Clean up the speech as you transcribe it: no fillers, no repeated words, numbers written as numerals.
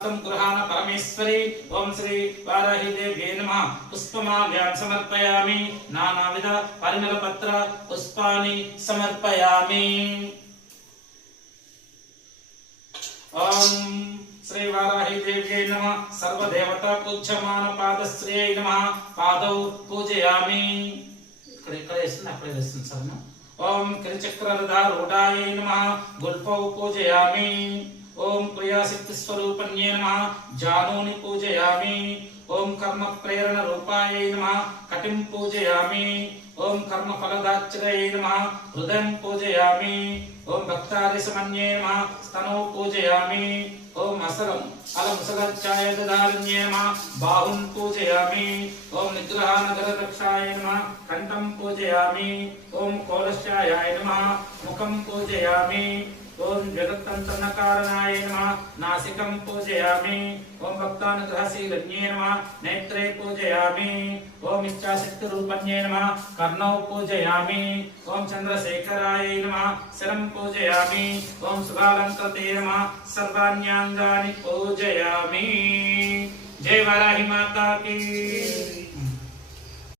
गृहाण परमेश्वरी ओम श्री वाराही देव्यै नमः पुष्पमाल्यान् समर्पयामि नानाविध परिमलपत्र पुष्पाणि समर्पयामि। ओम श्री वाराही देव्यै नमः सर्वदेवता पूज्यमान पादश्रियै नमः पादौ पूजयामि। ओम त्रिचक्ररथारूढायै नमः गुल्फौ पूजयामि। ओम क्रियाशक्ति स्वरूपण्ये नमः जानूनि पूजयामि। ओम कर्म प्रेरण रूपायै नमः कटिं पूजयामि। ओम कर्म फलदाच्चये नमः हृदयं पूजयामि। ओम भक्तारि समन्ये नमः स्तनौ पूजयामि। ओम अलमुसलच्चाय ददारण्ये नमः बाहुं पूजयामि। ओम निग्रहानगररक्षाय नमः कण्ठं पूजयामि। ओम कौलस्याय नमः मुखं पूजयामि। ओम जगत्तंत्रकारणाय नमः नासिकं पूजयामि। ओम भक्तानुग्रहशीलन्ये नमः नेत्रे पूजयामि। ओम इच्छाशक्तिरूपण्ये नमः कर्णौ पूजयामि। ओम चंद्रशेखराय नमः शिरं पूजयामि। ओम शुभालंकृते नमः सर्वाण्यांगानि पूजयामि। जय वाराही माता की।